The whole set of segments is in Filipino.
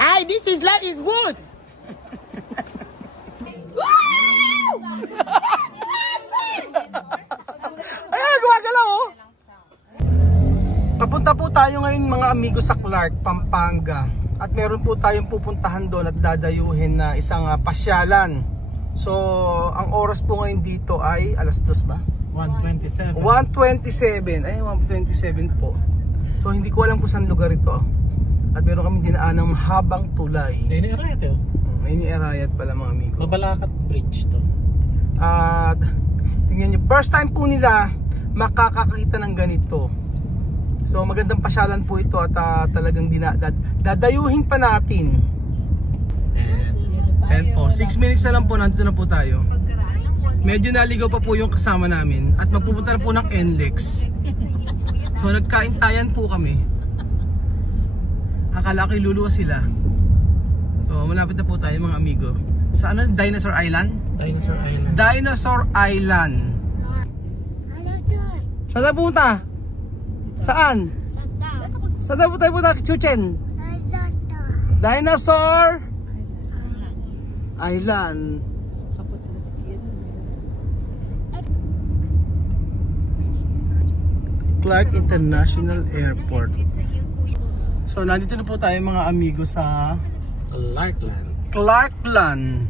Ay, this is life is good. Ayan, gumagalaw oh. Papunta po tayo ngayon mga amigo sa Clark, Pampanga. At meron po tayong pupuntahan doon at dadayuhin na isang pasyalan. So, ang oras po ngayon dito ay alas 2 ba? 127. 1:27. Ay, 1:27 po. So, hindi ko alam kung saan lugar ito. At meron kami dinaan ng mahabang tulay. Ini Arayat eh. Ini Arayat pala mga amigo. Mabalakat Bridge to. At tingnan nyo, first time po nila makakakita ng ganito. So magandang pasyalan po ito at talagang dadayuhin pa natin. And po, 6 minutes na lang po, nandito na po tayo. Medyo naligaw pa po yung kasama namin at magpupunta na po ng NLEX. So nagkaintayan po kami. Akala ko iluluwa sila. So malapit na po tayo mga amigo. Sa ano? Dinosaur Island? Dinosaur Island. Dinosaur Island. Saan na punta? Saan? Saan na tayo punta? Chuchen? Dinosaur Island. Clark International Airport. So nandito na po tayo mga amigo sa Clarkland.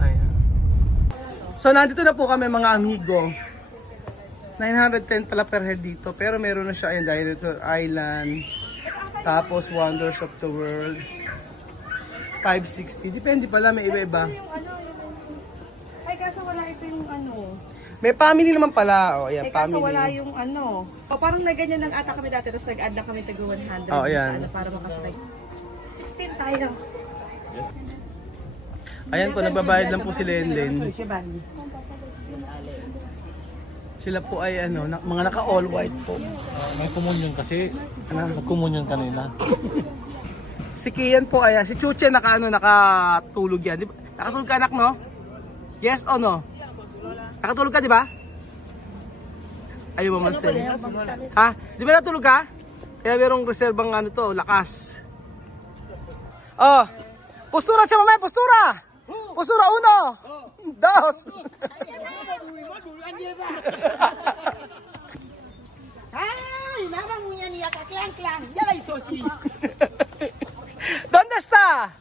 Ayan. So nandito na po kami mga amigo. 910 pala per head dito, pero meron na siya, ayun, Dinosaur Island, tapos Wonders of the World, 560, depende pala, may iba-iba. Ay, kaso wala ito yung ano. May family naman pala, oh, ayan, Kaso family. wala yung ano. O, parang na ganyan lang ata kami dati, tapos nag-add na kami tag 100. Oh, ayan. Ano, para makasakay. 16 tayo. Ayan po, nagbabayad lang po si Lenlen. Sila po ay ano, mga naka all white po. May communion kasi. Nag-communion kanina. Si Kian po ay, si Chuche nakatulog yan. Di ba? Nakatulog ka anak, no? Yes o no? Nakatulog ka, di ba? Ayaw mo man sa'yo. Ha? Di ba natulog ka? Kaya merong reserbang ano to, lakas. Oh! Postura siya mamaya, postura! Postura, 1! 2! Ay, mama mo yan niya kaklang-klang. Yalay sosi. ¿Dónde está?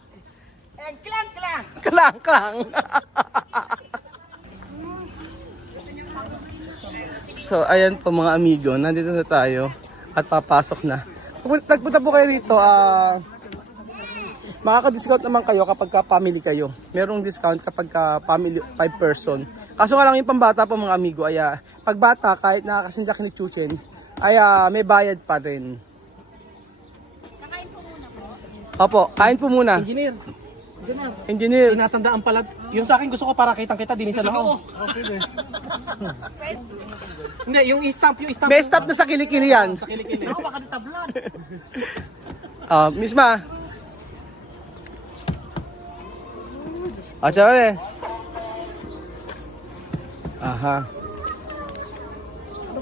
And klang-klang. Klang, klang. So, ayan po mga amigo, nandito na tayo at papasok na. Nagpunta po kayo rito, makaka-discount naman kayo kapag family kayo. Merong discount kapag family 5 person. Kaso nga lang yung pambata po mga amigo, ay pag bata, kahit nakakasindak ni Chuchen, ay may bayad pa rin. Kakain po muna po. Opo, kain po muna. Engineer. Tinatandaan pala. Yung sa akin gusto ko para kitang-kita din sa loob. Okay. Hindi, yung i-stamp. May stop na sa kilikili yan. Sa kilikili. Ako baka nitablan. Misma. Acha, aha.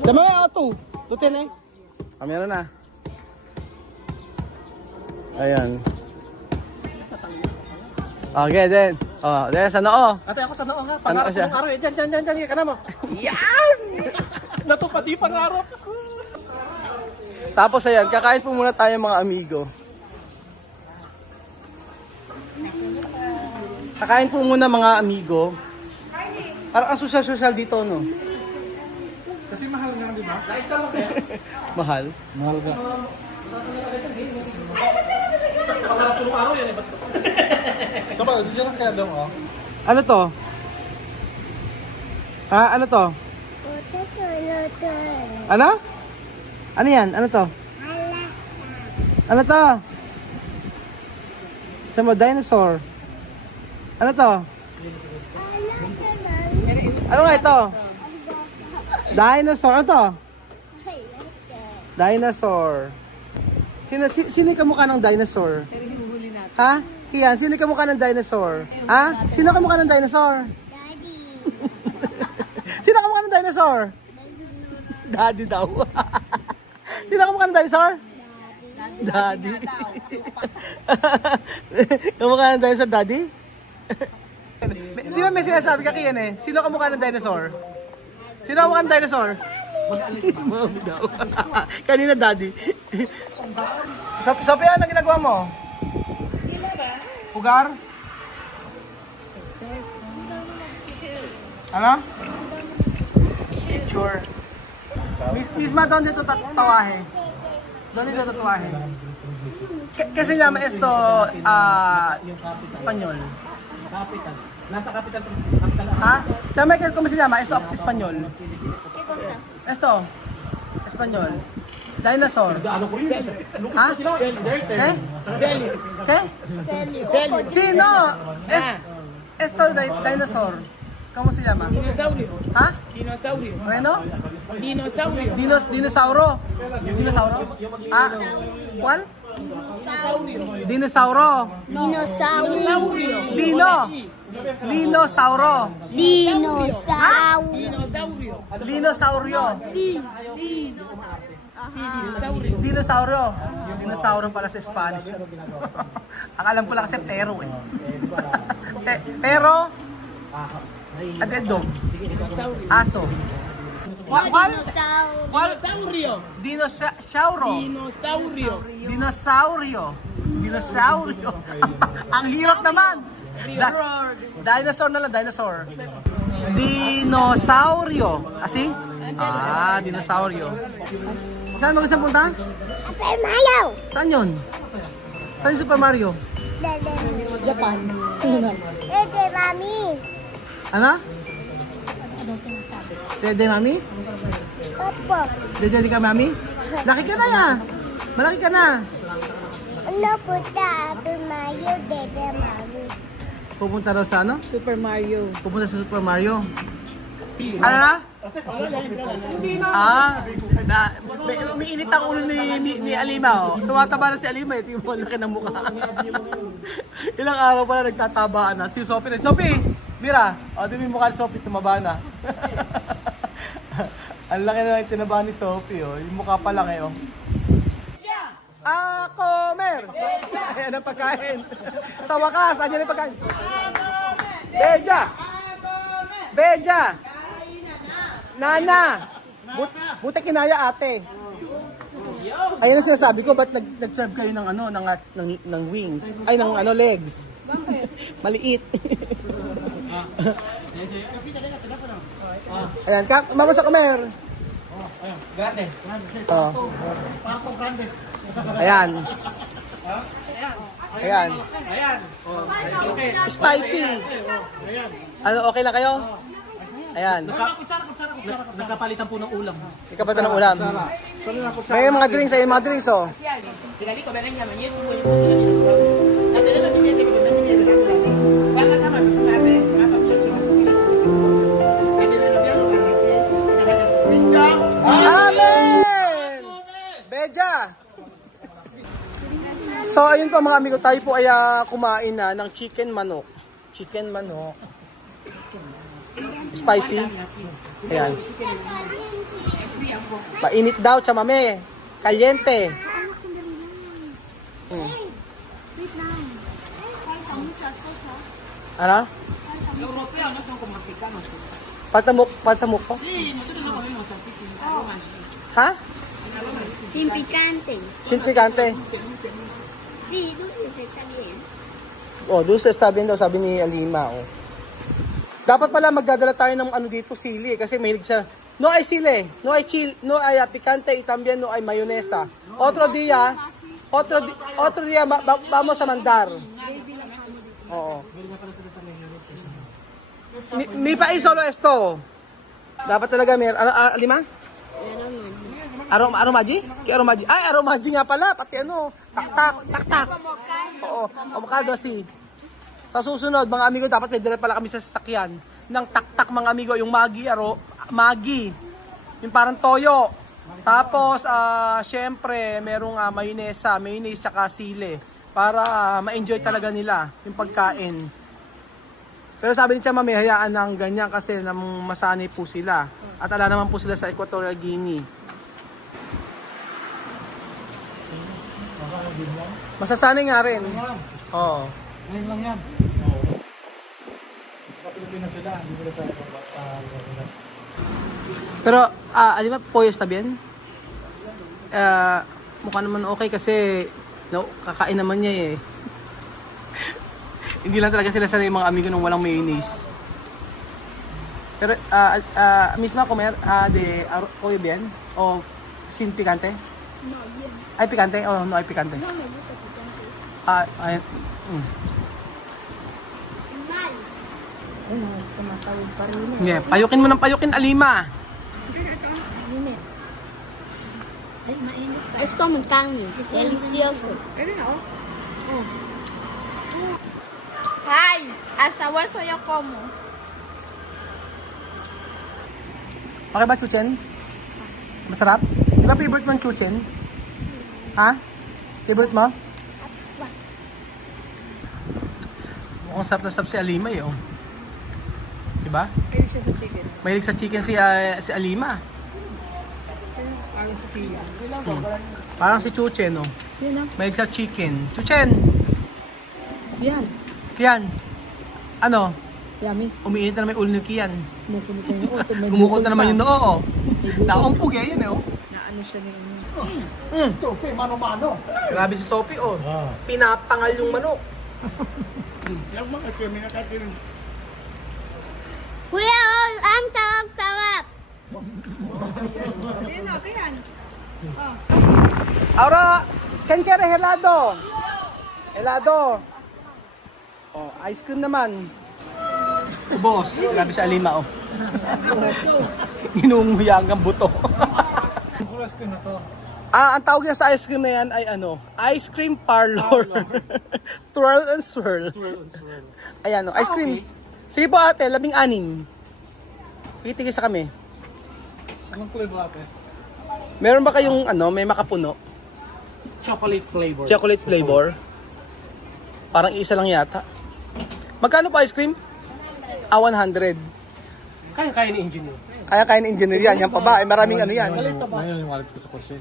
Tama nga ito. Tutin eh. Meron na. Ayan. Okay, then. Then sa noo. Ate, ako sa noo nga. Sa noo Pangarap siya. ko ng araw. Diyan. Ka na mo. Yan! Natupad di pangarap ko. Tapos ayan, kakain po muna tayo mga amigo. Kakain po muna mga amigo. Parang ang social dito, no? Kasi mahal nga, di ba? Mahal. Mahal ka. Pangarap ko ng araw yan eh. So ba, diyan lang kaya daw oh. Ano to? Ha? Ano to? Ano? Ano yan? Ano to? Ano to? Sa mo, dinosaur. Ano to? Ano nga ito? Dinosaur. Ano to? Dinosaur. Sino yung kamukha ng dinosaur? Ha? Kian, sino yung kamukha ng dinosaur? Ha? Sino kamukha ng dinosaur? Daddy. Sino kamukha ng dinosaur? Daddy daw. Sino kamukha ng dinosaur? Daddy. Kamukha ng dinosaur, Daddy? Di ba may sinasabi ka kiyan eh? Sino kamukha ng dinosaur? Sino kamukha ng dinosaur? Mami daw. Kanina, Daddy. Sophie, ano ginagawa mo? Pugar? Ano? Picture. Misma doon dito tawahe. Doon dito tatawahe. Kasi llama esto Espanyol. Capital. Nasa capital. Capital. Ha? Chama, ¿cómo se llama? Esto Espanyol. ¿Qué cosa? Esto Espanyol. Dinosaur. Ano ko yun? Ha? ¿Qué? ¿Qué? Sí, no. Esto dinosaur. ¿Cómo se llama? Dinosaurio. ¿Ah? Dinosaurio. Bueno, Dinosaurio. dinosauro. Dinosauro. Ah, ¿cuál? Dinosaurio. Dinosauro. Dinosaurio. Linosauro. Dinosaurio. Linosaurio. Dinosaurio. Dinosaurio. Dinosauro pala sa Spanish. Ang alam ko lang kasi pero eh. Pero, dog. Aso. Dinosaurio. Dinosauro. Dinosaurio. Dinosaurio. Ang hirap naman. Dinosaur na lang, dinosaur. Dinosaurio. Asi? Dinosaurio. Saan mo gusto punta? Super Mario! Saan yun? Saan yung Super Mario? Japan. Ede, mami. Ano? Dede, mami? Opo. Dede ka, mami? Laki ka na ya. Malaki ka na. Ano punta? Super Mario, Dede, mami. Pupunta daw sa ano? Super Mario. Pupunta sa Super Mario. Ano na? Umiinit ang ulo ni Alima. Tumataba na si Alima eh. Tingnan mo, laki ng mukha. Ilang araw pala nagtatabaan na. Si Sophie rin. Sophie! Mira! O, di mo yung mukha ni Sophie, tumaba na. Ang laki na lang yung tinaba ni Sophie. Oh. Yung mukha pa lang eh. Oh. Comer! Ayan ang pagkain. Sa wakas, ayan ang pagkain. Beja! Beja! Nana! Buti kinaya ate. Ayun ang sinasabi ko, ba't nag-serve kayo ng ano, ng wings? Ay, ng ano, legs. Bakit? Maliit. Ayan, mama sa Comer. Grande. Oh. Ayan. Ayan. Spicy. Ano, okay lang kayo? Ayan. Nagkapalitan po ng ulam. Ikapatan ng ulam. May mga drinks, ayun mga drinks oh. Amen! Beja! So ayun po mga amigo, tayo po ay kumain na ng chicken manok. Chicken manok. Spicy. Ayan. Mainit daw, chamame. Caliente. Ano? Paltamok po? Ha? Sin picante. Sin picante. Sí, dulce está bien. Oh, dulce está bien daw, sabi ni Alima. Oh. Dapat pala magdadala tayo ng ano dito, sili. Kasi mahilig siya. No hay sili, no hay chili, no hay picante y también no hay mayonesa. Otro día vamos a mandar. Oo. Mi país solo esto. Dapat talaga may Alima? Aromaji? Kaya aromaji. Ay, aromaji nga pala. Pati ano, tak. Oo, avocado si. Sa susunod, mga amigo, dapat may dala pala kami sa sasakyan ng tak mga amigo, yung Maggi. Yung parang toyo. Tapos, syempre, merong mayonnaise tsaka sili para ma-enjoy talaga nila yung pagkain. Pero sabi ni Chama, may hayaan ng ganyan kasi masanay po sila. At ala naman po sila sa Equatorial Guinea. Masasanay nga rin. Oo. Ngayon lang yan. Sa Pilipinas sila, hindi ko na tayo Pero, alima, poyos na bien? Mukha naman okay kasi no, kakain naman niya eh. Hindi lang talaga sila sanay mga amigo nung walang mayonnaise. Pero, misma comer de koyo bien? O sin picante? No, bien. Ay picante? Oh, no hay picante. No me gusta picante. Ay, Mal. Ano, tumatawid pa rin eh. yeah, payukin mo ng payukin, Alima. Mainit. Ay, mainit. Es como carne. Delicioso. Ganun na, oh. Hi! Hasta hueso yo como. Okay ba, Chuchen? Masarap? Di ba favorite mo ang Chuchen? Ha? Favorite mo? Mukhang sarap na sarap si Alima eh, oh. Diba? Kaya siya sa chicken. Mahilig sa chicken si Alima. Parang sa chicken. Parang si Chuchen, oh. Yun na. Mahilig sa chicken. Chuchen! Yan. Kian! Ano? Yummy. Umiinit na naman yung ulo ni Kian. Kumukulot na yung auto. Gumukot na naman yung noo, oh. Nakaumpog eh, yun eh, oh. Naano siya na yun. Ito, mano-mano. Grabe si Sophie, oh. Ah. Pinapangal yung manok. Yung mga swimming na katirin. Kuya, oh, ang sarap-sarap. Ayun na, yan. Ahora, ¿quién quiere helado? Helado. Oh, ice cream naman. Boss, grabe sa Alima, oh. Ginunguya hanggang buto. Kuras ko na to. Ang tawag niya sa ice cream na yan ay ano? Ice cream parlor. Twirl and swirl. Ayan, oh, ice cream. Sige po ate, 16. Titigisa kami. Anong flavor ate? Meron ba kayong ano, may makapuno? Chocolate flavor. Chocolate flavor. Parang isa lang yata. Magkano pa ice cream? 100. Kaya ni engineer. Kaya kain engineer yan. Yan pa ba? Ay, maraming ano yan. Ngayon yung wallet ko sa kursi.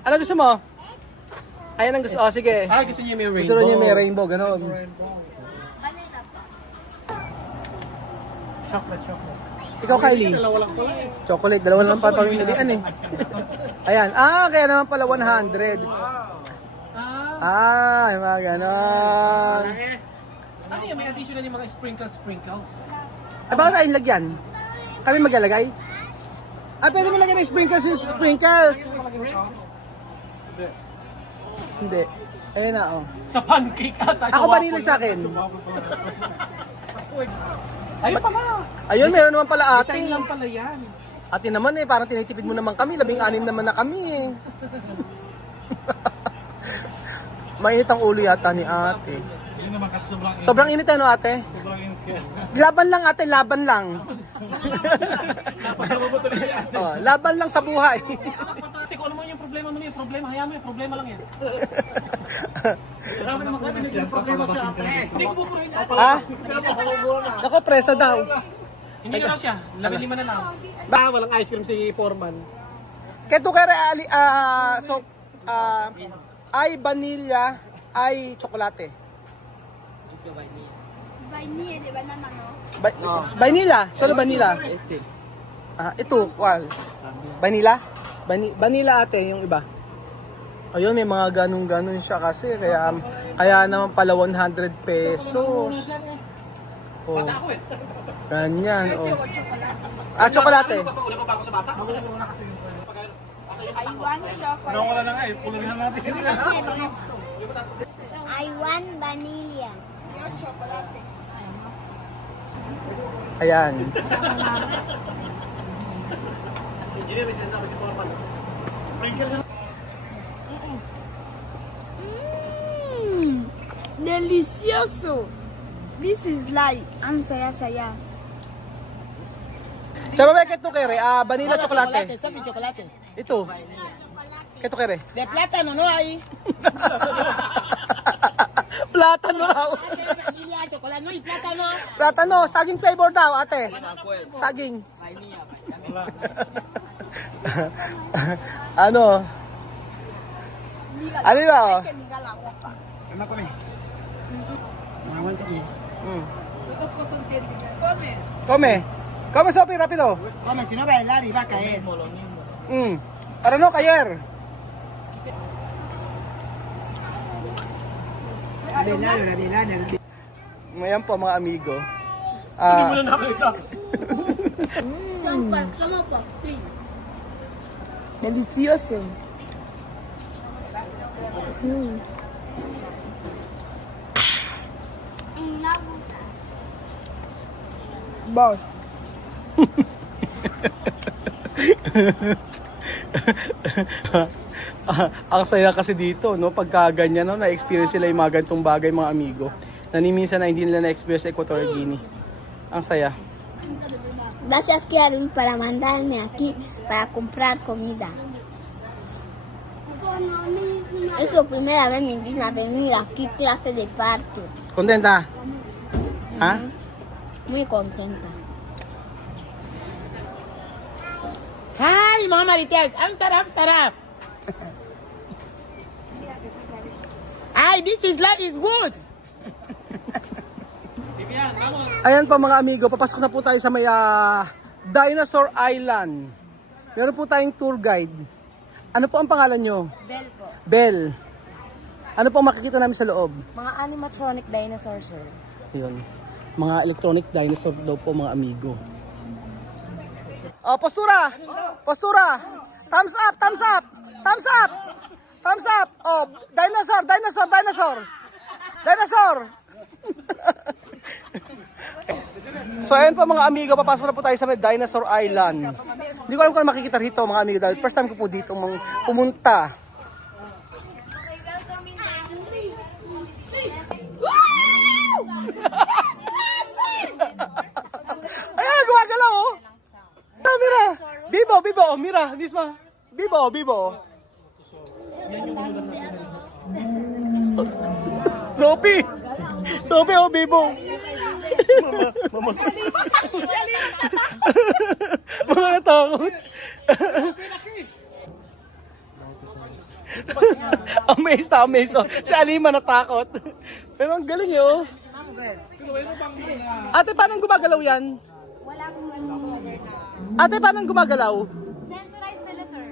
Ano gusto mo? Ayan ang gusto. Oh, sige. Gusto niyo may Gusto niya may rainbow, gano'n. Chocolate. Ikaw, Kylie. Dalawa lang pala eh. Chocolate, dalawa lang pa pamimilian eh. Ayan. Kaya naman pala 100. Yung mga gano'n. Ano yan? May additional yung mga sprinkles. Ay, bakit tayong lagyan? Kami maglalagay? Pwede mo lagyan ng sprinkles yung sprinkles. Hindi. Ayun na, oh. Sa pancake ata. Ako vanilla sa akin. Ayun pa ba? Ayun, meron naman pala ate. Design lang pala yan. Ate naman eh, parang tinitipid mo naman kami. 16 naman na kami eh. Mainit ang ulo yata ni ate. Yun naman kasi Sobrang init ano ate? sobrang init kaya. Laban lang ate, laban lang. Oh, laban lang sa buhay. Ate, kung ano mo yung problema mo yung problema, hayaan mo yung problema lang yan. Marami naman kami yung problema sa ate. Hindi ko po rin ate. Ha? Ako, presa daw. Hindi na raw siya, 15 na lang. Walang ice cream si Foreman. Keto kere ay vanilla, ay tsokolate. Vainilla de banana, no? Vanilla, solo vanilla. Ito, vanilla? Vanilla ate, yung iba. Ayun, may mga ganun-ganun siya kasi, kaya naman pala 100 pesos. Oh. Ganyan, oh. Tsokolate. I want chocolate. Nawala na nga eh, puluhin na natin. I want vanilla. Yung chocolate. Ayan. Delicioso. This is like, ang saya-saya. Tsaba ba keto kere? Vanilla tsokolate. Sabi chocolate. Ito. Keto kere. De plátano no hay. Plátano raw. Vanilla, chocolate, no hay plátano. Plátano, saging flavor daw, ate. Saging. Ano? Alin ba, oh? Ano ko eh? Mawan ka niya. Come. Come, Sophie, rapido. Come, si no bailar iba a caer. Para no caer. Bailar. Mayan po mga amigo. Hindi mo na nakita. Delicioso. Boss. Ang saya kasi dito, no? Pagka ganyan, no? Na-experience sila yung mga ganitong bagay, mga amigo. Na ni minsan na hindi nila na-experience sa Equatorial Guinea. Ang saya. Gracias, Kiarun, para mandarme aquí para comprar comida. Es la primera vez en mi vida venir aquí, clase de parque. Contenta? Ha? Muy contenta. Hi, mga Marites. Ang sarap. Ay, this is life is good. Ayan pa mga amigo, papasok na po tayo sa may Dinosaur Island. Meron po tayong tour guide. Ano po ang pangalan nyo? Bell po. Bell. Ano po ang makikita namin sa loob? Mga animatronic dinosaurs, sir. Yun. Mga electronic dinosaur daw po mga amigo. Oh, postura! Postura! Thumbs up! Thumbs up! Thumbs up! Thumbs up! Oh, dinosaur! Dinosaur! Dinosaur! Dinosaur! So ayan po mga amigo, papasok na po tayo sa may Dinosaur Island. Hindi ko alam kung makikita rito mga amigo dahil first time ko po dito pumunta. Ayan, gumagalaw oh! Mira! Bibo! Bibo! Mira! Nisma! Bibo! Bibo! Sophie! Sophie oh! Bibo! Mga natakot. Amazed na amazed. Oh. Si Alima natakot. Pero ang galing eh oh. Ate, paano gumagalaw yan? Wala akong discover na. Ate, paano gumagalaw? Sensorized sila, sir.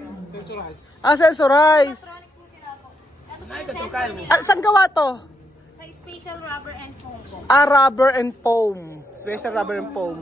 Sensorized. Electronic po sila po. Ito po yung sensor niya. Saan gawa to? Sa special rubber and foam po. Rubber and foam. Special rubber and foam.